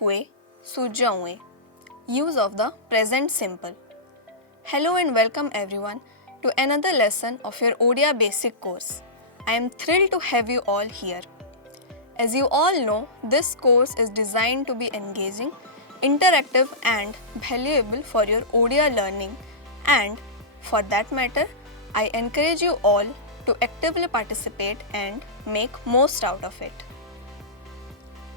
हुए सूर्य हुए. Use of the present simple. Hello and welcome everyone to another lesson of your Odia basic course. I am thrilled to have you all here. As you all know, this course is designed to be engaging, interactive and valuable for your Odia learning, and for that matter, I encourage you all to actively participate and make most out of it.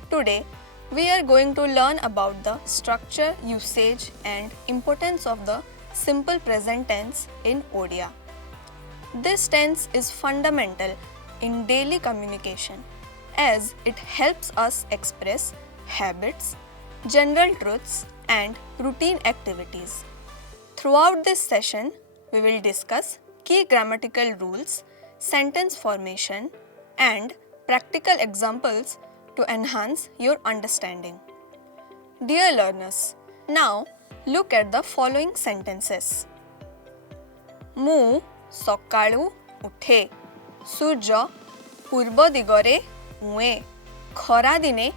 Today, we are going to learn about the structure, usage and importance of the simple present tense in Odia. This tense is fundamental in daily communication as it helps us express habits, general truths and routine activities. Throughout this session, we will discuss key grammatical rules, sentence formation and practical examples to enhance your understanding. Dear learners, now look at the following sentences. ମୁଁ ସକାଳୁ ଉଠେ ସୂର୍ଯ୍ୟ ପୂର୍ବ ଦିଗରେ ଉଏଁ ଖରା ଦିନେ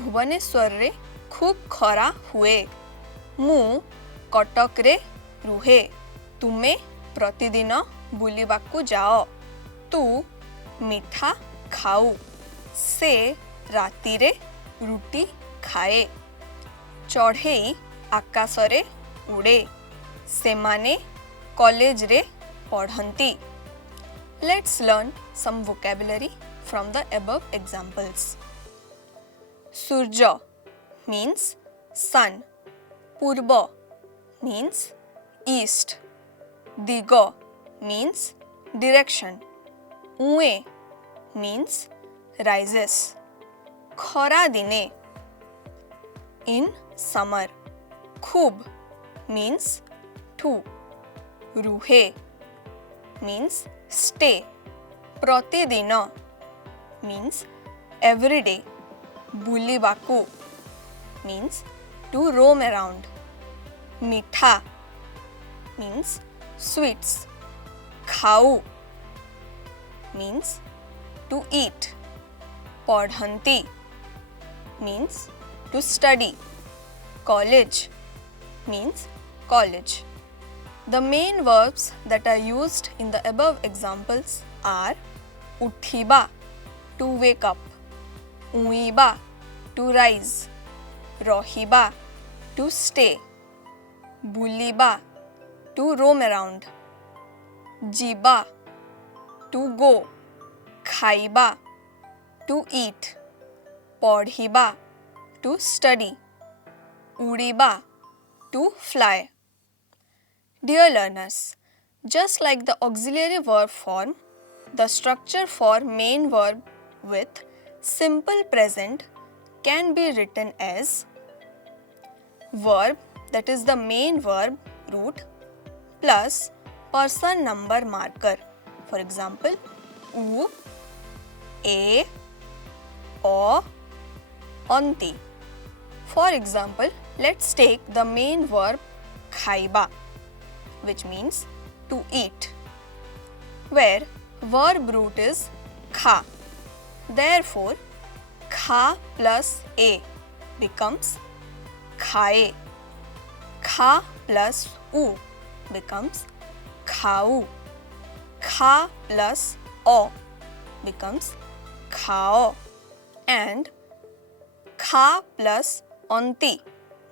ଭୁବନେଶ୍ୱରରେ ଖୁବ୍ ଖରା ହୁଏ ମୁଁ କଟକରେ ରୁହେ ତୁମେ ପ୍ରତିଦିନ ବୁଲିବାକୁ ଯାଅ ତୁ ମିଠା ଖାଉ ସେ ରାତିରେ ରୁଟି ଖାଏ ଚଢ଼େଇ ଆକାଶରେ ଉଡ଼େ ସେମାନେ କଲେଜରେ ପଢ଼ନ୍ତି. Let's learn some vocabulary from the above examples. Surya means sun. Purba means east. Diga means direction. Ue means rises. Khara dine in summer. Khub means to. Ruhe means stay. Pratidina means every day. Bulibaku means to roam around. Mitha means sweets. Khau means to eat. Padhanti means to study. College means college. The main verbs that are used in the above examples are uthiba to wake up, uiba to rise, rohiba to stay, buliba to roam around, jiba to go, khaiba to eat, podhiba to study, udiba to fly. Dear learners, just like the auxiliary verb form, the structure for main verb with simple present can be written as verb, that is the main verb root, plus person number marker. For example, u, a, o, onti. For example, let's take the main verb khaiba, which means to eat, where verb root is kha. Therefore, kha plus a becomes khae. Kha plus u becomes khau. Kha plus o becomes khao. And kha plus onti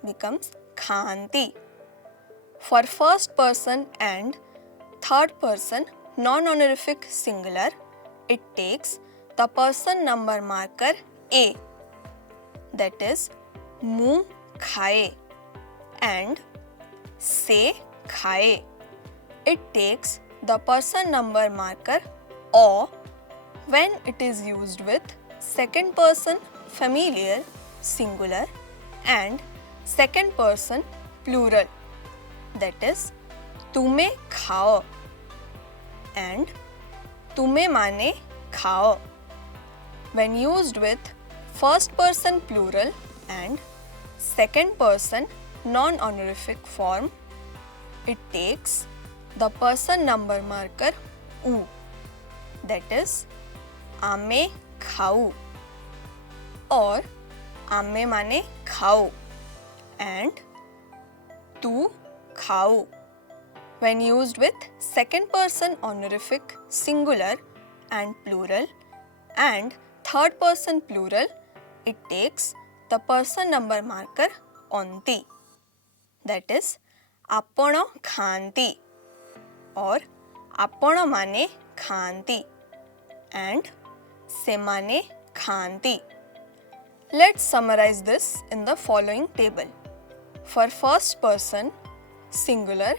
becomes khanti. For first person and third person non-honorific singular, it takes the person number marker a, that is mu khaye, and se khaye. It takes the person number marker o when it is used with second person familiar singular and second person plural, that is तुमे खाओ and तुमे माने खाओ. When used with first person plural and second person non-honorific form, it takes the person number marker u, that is आमे खाऊ. Or आमे माने खाओ and तू खाओ. When used with second person honorific singular and plural and third person plural, it takes the person number marker onti. That is, ଆପଣ ଖାଆନ୍ତି or ଆପଣ ମାନେ ଖାଆନ୍ତି and ସେମାନେ ଖାଆନ୍ତି. Let's summarize this in the following table. For first person singular,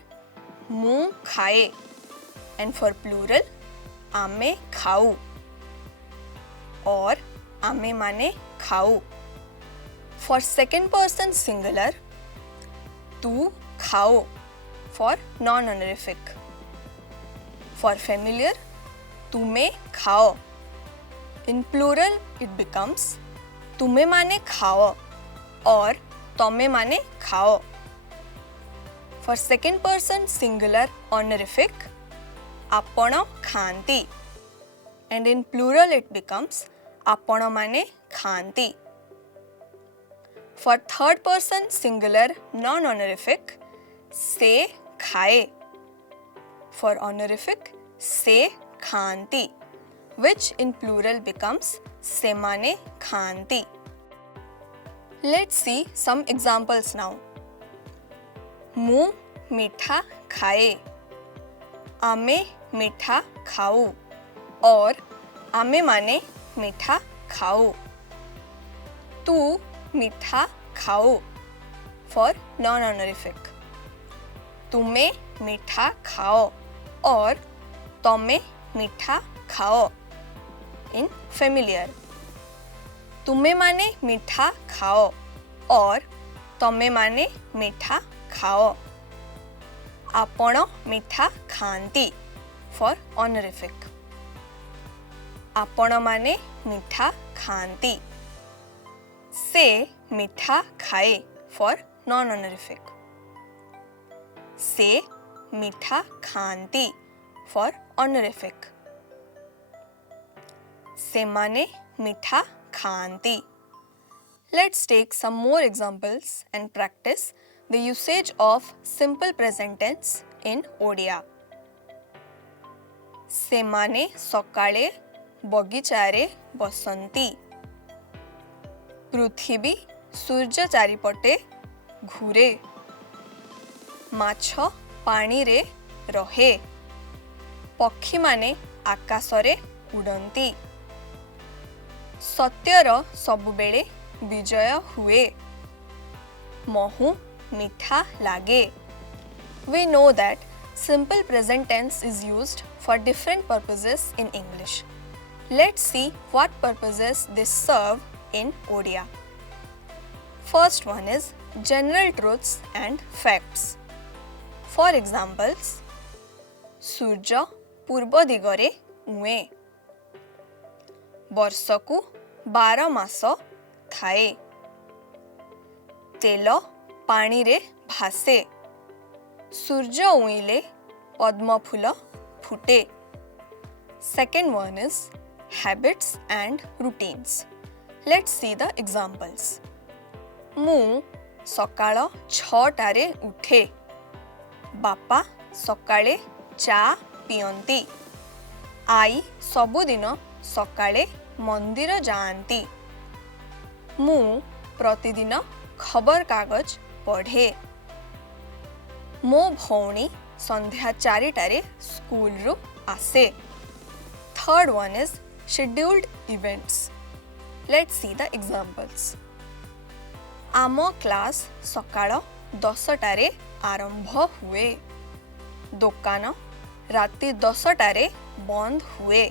ମୁଁ ଖାଏ and for plural, ଆମେ ଖାଉ or ଆମେ ମାନେ ଖାଉ. For second person singular, ତୁ ଖାओ for non-honorific. For familiar, ତୁମେ ଖାଅ. In plural, it becomes ତୁମେ ମାନେ ଖାଅ or ତମେ ମାନେ ଖାଅ. For second person singular honorific, ଆପଣ ଖାଆନ୍ତି and in plural it becomes ଆପଣ ମାନେ ଖାଆନ୍ତି. For third person singular non-honorific, ସେ ଖାଏ. For honorific, ସେ ଖାଆନ୍ତି, which in plural becomes ସେମାନେ ଖାଆନ୍ତି. Let's see some examples now. ମୁଁ ମିଠା ଖାଏ. ଆମେ ମିଠା ଖାଉ or ଆମେ ମାନେ ମିଠା ଖାଉ. ତୁ ମିଠା ଖାओ for non-honorific. ତୁମେ ମିଠା ଖାଅ or ତମେ ମିଠା ଖାଅ in familiar. ତୁମେ ମାନେ ମିଠା ଖାଅ or ତମେ ମାନେ ମିଠା ଖାଅ. ଆପଣ ମିଠା ଖାଆନ୍ତି for honorific. ଆପଣ ମାନେ ମିଠା ଖାଆନ୍ତି. ସେ ମିଠା ଖାଏ for non-honorific. ସେ ମିଠା ଖାଆନ୍ତି for honorific. ସେମାନେ ମିଠା ଖାଆନ୍ତି. Let's take some more examples and practice the usage of simple present tense in Odia. ସେମାନେ ସକାଳେ ବଗିଚାରେ ବସନ୍ତି. ପୃଥିବୀ ସୂର୍ଯ୍ୟ ଚାରିପଟେ ଘୁରେ. ମାଛ ପାଣିରେ ରହେ. ପକ୍ଷୀମାନେ ଆକାଶରେ ଉଡ଼ନ୍ତି. ସତ୍ୟର ସବୁବେଳେ ବିଜୟ ହୁଏ. ମହୁ ମିଠା ଲାଗେ. We know that simple present tense is used for different purposes in English. Let's see what purposes they serve in Odia. First one is general truths and facts. For examples, ସୂର୍ଯ୍ୟ ପୂର୍ବ ଦିଗରେ ଉଏଁ. ବର୍ଷକୁ 12 ମାସ ଥାଏ. ତେଲ ପାଣିରେ ଭାସେ. ସୂର୍ଯ୍ୟ ଉଇଁଲେ ପଦ୍ମ ଫୁଲ ଫୁଟେ. Second one is habits and routines. Let's see the examples. ମୁଁ ସକାଳ 6ଟାରେ ଉଠେ. ବାପା ସକାଳେ ଚା ପିଅନ୍ତି. ଆଈ ସବୁଦିନ ସକାଳେ ମନ୍ଦିର ଯାଆନ୍ତି. ମୁଁ ପ୍ରତିଦିନ ଖବରକାଗଜ ପଢ଼େ. ମୋ ଭଉଣୀ ସନ୍ଧ୍ୟା 4ଟାରେ ସ୍କୁଲରୁ ଆସେ. Third one is scheduled events. Let's see the examples. ଆମ କ୍ଲାସ୍ ସକାଳ 10ଟାରେ ଆରମ୍ଭ ହୁଏ. ଦୋକାନ ରାତି 10ଟାରେ ବନ୍ଦ ହୁଏ.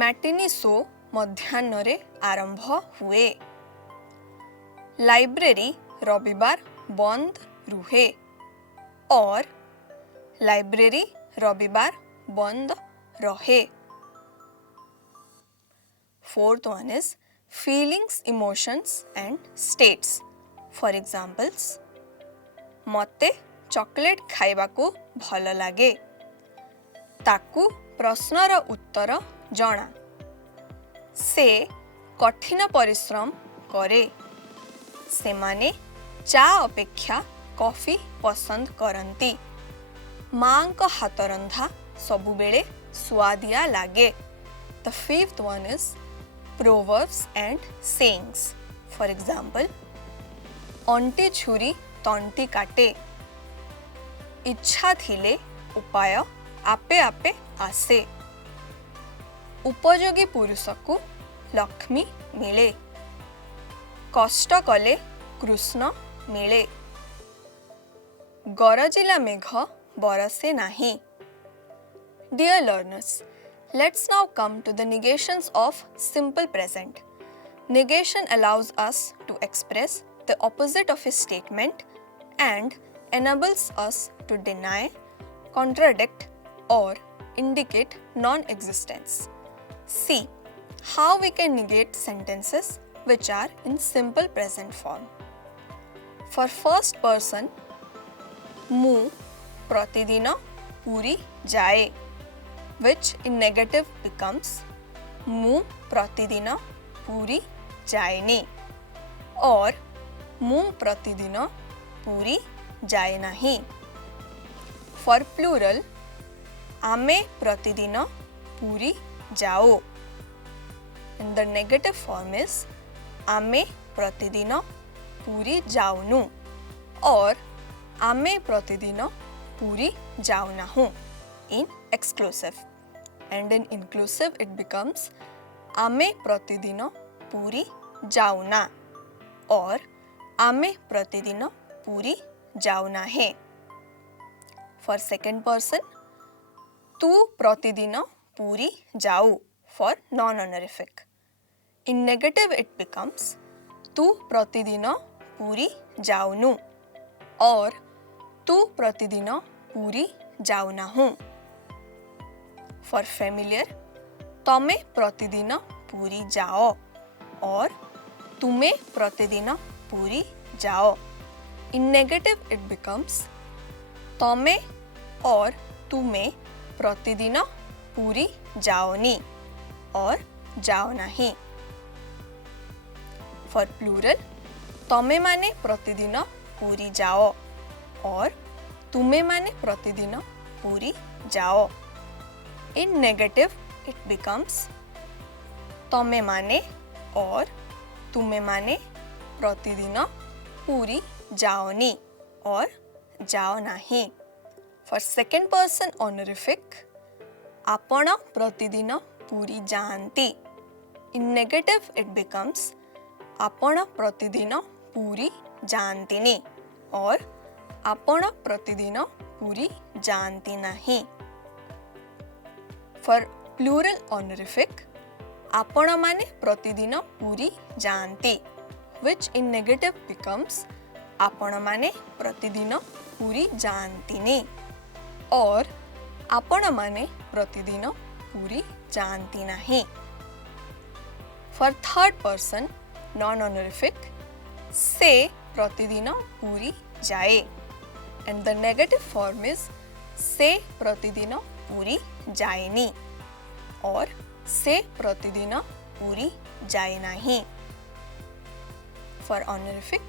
ମ୍ୟାଟିନି ଶୋ ମଧ୍ୟାହ୍ନରେ ଆରମ୍ଭ ହୁଏ. ଲାଇବ୍ରେରୀ ରବିବାର ବନ୍ଦ ରୁହେ और ଲାଇବ୍ରେରୀ ରବିବାର ବନ୍ଦ ରହେ. Fourth one is feelings, emotions and states. For examples, ମୋତେ ଚକୋଲେଟ୍ ଖାଇବାକୁ ଭଲ ଲାଗେ. ତାକୁ ପ୍ରଶ୍ନର ଉତ୍ତର ଜଣା. ସେ କଠିନ ପରିଶ୍ରମ करे। सेमाने चा अपेक्षा कॉफी पसंद करंती। मां को हाथ रंधा सबु बेले स्वादिया लागे। The fifth one is proverbs and sayings. For example, aunty छुरी तंटी काटे। इच्छा थिले उपाय आपे आपे आसे। उपयोगी पुरुष को लक्ष्मी मिले। कष्ट कले कृष्ण मिले। गरजिला मेघ बरसे नाही। Dear learners, let's now come to the negations of simple present. Negation allows us to express the opposite of a statement and enables us to deny, contradict, or indicate non-existence. See how we can negate sentences which are in simple present form. For first person, mu pratidina puri jaye, which in negative becomes mu pratidina puri jayeni, or mu pratidina puri jaye nahi. For plural, ame pratidina puri jao, and the negative form is ame pratidina puri jaunu, or ame pratidina puri jaunahu in exclusive, and in inclusive it becomes ame pratidina puri jauna, or ame pratidina puri jauna hai. For second person, tu pratidina puri jau for non-honorific. In negative it becomes tu pratidina puri jaunu, or tu pratidina puri jaunahu. For familiar, तमे प्रतिदिन पूरी जाओ, और तुमे प्रतिदिन पूरी जाओ. In negative it becomes तमे और तुमे प्रतिदिन पूरी जाओनी, और जाओ नहीं. For plural, तमे माने प्रतिदिन पूरी जाओ, और तुमे माने प्रतिदिन पूरी जाओ. In negative it becomes तमे माने और तुमे माने प्रतिदिन पूरी जाओनी, और जाओ नहीं. For second person honorific, आपण प्रतिदिन पूरी जानती. In negative it becomes आपण प्रतिदिन पूरी जानतीनी, और आपण प्रतिदिन पूरी जानती नहीं. For plural honorific, आपण माने प्रतिदिन पूरी जानती, which in negative becomes आपण माने प्रतिदिन पूरी जानतीनी, और आपण माने प्रतिदिन पूरी जानती नहीं. For third person non-honorific, से प्रतिदिन पूरी जाए, and the negative form is से प्रतिदिन पूरी जाएनी, और से प्रतिदिन पूरी जाए नहीं. For honorific,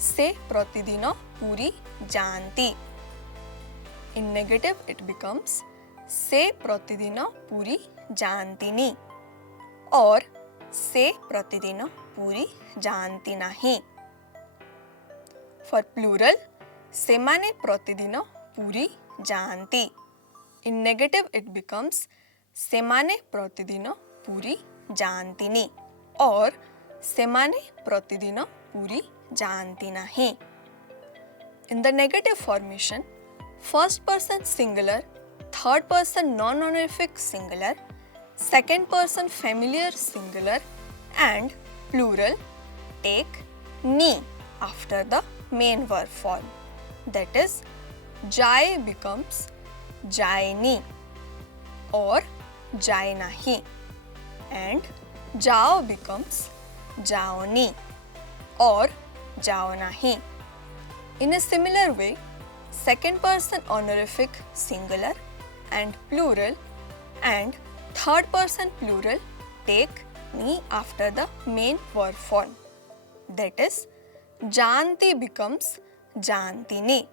से प्रतिदिन पूरी जानती. In negative it becomes से प्रतिदिन पूरी जानतीनी, और से प्रतिदिन पूरी जानती नहीं. For plural, सेमाने प्रतिदिन पूरी जानती. In negative it becomes सेमाने प्रतिदिन पूरी जानतीनी, और सेमाने प्रतिदिन पूरी जानती नहीं. In the negative formation, first person singular, third person non-honorific singular, second person familiar singular, and plural take ni after the main verb form. That is, जाए becomes जाएनी, or जाए नहीं, and जाओ becomes जाओनी, or जाओ नहीं. In a similar way, second person honorific singular and plural and third person plural take ni after the main verb form. That is, janti becomes jantini.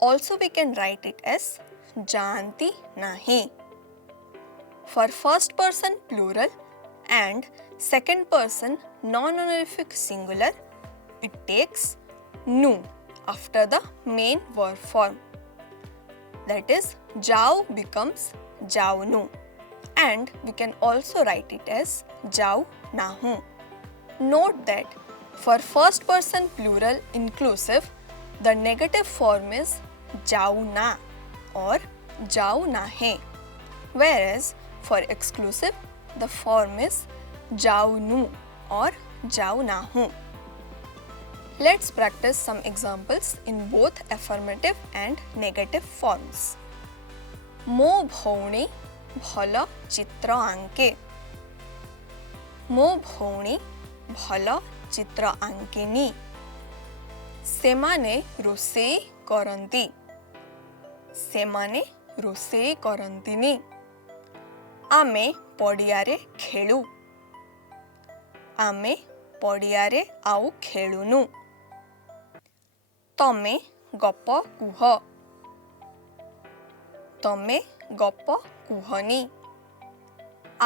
Also, we can write it as janti nahi. For first person plural and second person non-honorific singular, it takes nu after the main verb form. That is, jau becomes jaunu, and we can also write it as jau nahu. Note that for first person plural inclusive, the negative form is jauna or jaunahe, whereas for exclusive, the form is jaunu or jaunahu. Let's practice some examples in both affirmative and negative forms. ମୋ ଭଉଣୀ ଭଲ ଚିତ୍ର ଆଙ୍କେ. ମୋ ଭଉଣୀ ଭଲ ଚିତ୍ର ଆଙ୍କିନି. ସେମାନେ ରୋଷେଇ କରନ୍ତି. ସେମାନେ ରୋଷେଇ କରନ୍ତିନି. ଆମେ ପଡ଼ିଆରେ ଖେଳୁ. ଆମେ ପଡ଼ିଆରେ ଆଉ ଖେଳୁନୁ. ତମେ ଗପ କୁହ. ତମେ ଗପ କୁହନି.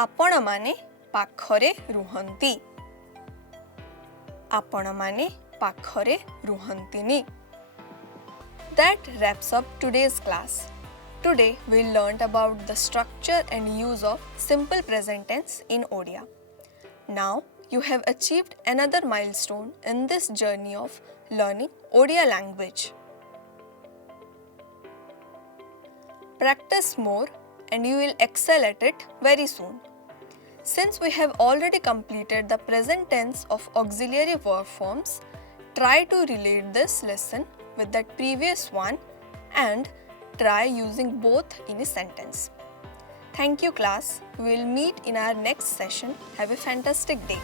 ଆପଣମାନେ ପାଖରେ ରୁହନ୍ତି. ଆପଣମାନେ ପାଖରେ ରୁହନ୍ତିନି. That wraps up today's class. Today we learned about the structure and use of simple present tense in Odia. Now you have achieved another milestone in this journey of learning Odia language. Practice more and you will excel at it very soon. Since we have already completed the present tense of auxiliary verb forms, try to relate this lesson with that previous one and try using both in a sentence. Thank you class. We will meet in our next session. Have a fantastic day.